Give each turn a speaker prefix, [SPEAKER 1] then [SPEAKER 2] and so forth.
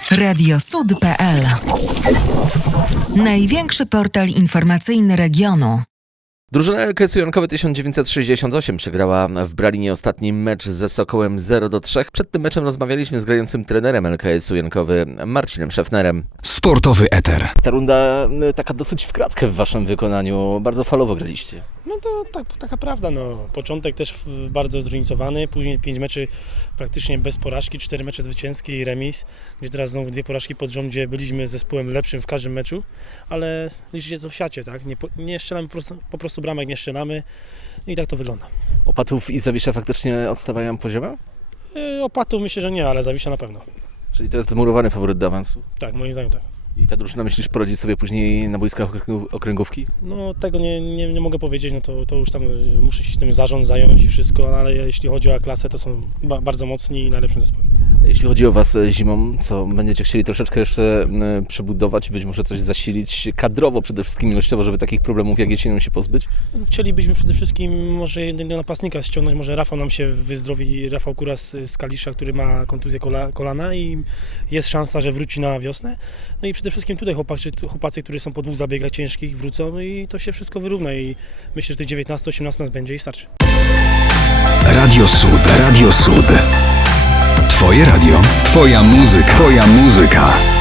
[SPEAKER 1] Radiosud.pl. Największy portal informacyjny regionu.
[SPEAKER 2] Drużyna LKS Jankowy 1968 przegrała w Bralinie ostatni mecz ze Sokołem 0-3. Przed tym meczem rozmawialiśmy z grającym trenerem LKS Jankowy Marcinem Szefnerem.
[SPEAKER 3] Sportowy eter.
[SPEAKER 2] Ta runda taka dosyć w kratkę w waszym wykonaniu. Bardzo falowo graliście.
[SPEAKER 4] No to taka prawda, no. Początek też bardzo zróżnicowany, później 5 meczy praktycznie bez porażki, 4 mecze zwycięskie i remis, gdzie teraz znowu 2 porażki pod rząd, gdzie byliśmy zespołem lepszym w każdym meczu, ale liczy się to w siacie, tak? Nie strzelamy po prostu bramek, nie strzelamy i tak to wygląda.
[SPEAKER 2] Opatów i Zawisza faktycznie odstawiają poziomem?
[SPEAKER 4] Opatów myślę, że nie, ale Zawisza na pewno.
[SPEAKER 2] Czyli to jest murowany faworyt do awansu?
[SPEAKER 4] Tak, moim zdaniem tak.
[SPEAKER 2] I ta drużyna, myślisz, poradzi sobie później na boiskach okręgówki?
[SPEAKER 4] No tego nie mogę powiedzieć, no to już tam muszę się tym zarząd zająć i wszystko, no, ale jeśli chodzi o klasę, to są bardzo mocni i najlepszym zespołem.
[SPEAKER 2] Jeśli chodzi o was zimą, co będziecie chcieli troszeczkę jeszcze przebudować, być może coś zasilić kadrowo, przede wszystkim ilościowo, żeby takich problemów jak jesienią się pozbyć?
[SPEAKER 4] Chcielibyśmy przede wszystkim może jednego napastnika ściągnąć, może Rafał nam się wyzdrowi, Rafał Kuras z Kalisza, który ma kontuzję kolana i jest szansa, że wróci na wiosnę. No i przede wszystkim tutaj chłopacy, którzy są po 2 zabiegach ciężkich, wrócą i to się wszystko wyrówna i myślę, że tych 19-18 nas będzie i starczy.
[SPEAKER 3] Radio Sud. Radio Sud. Twoje radio. Twoja muzyka. Twoja muzyka.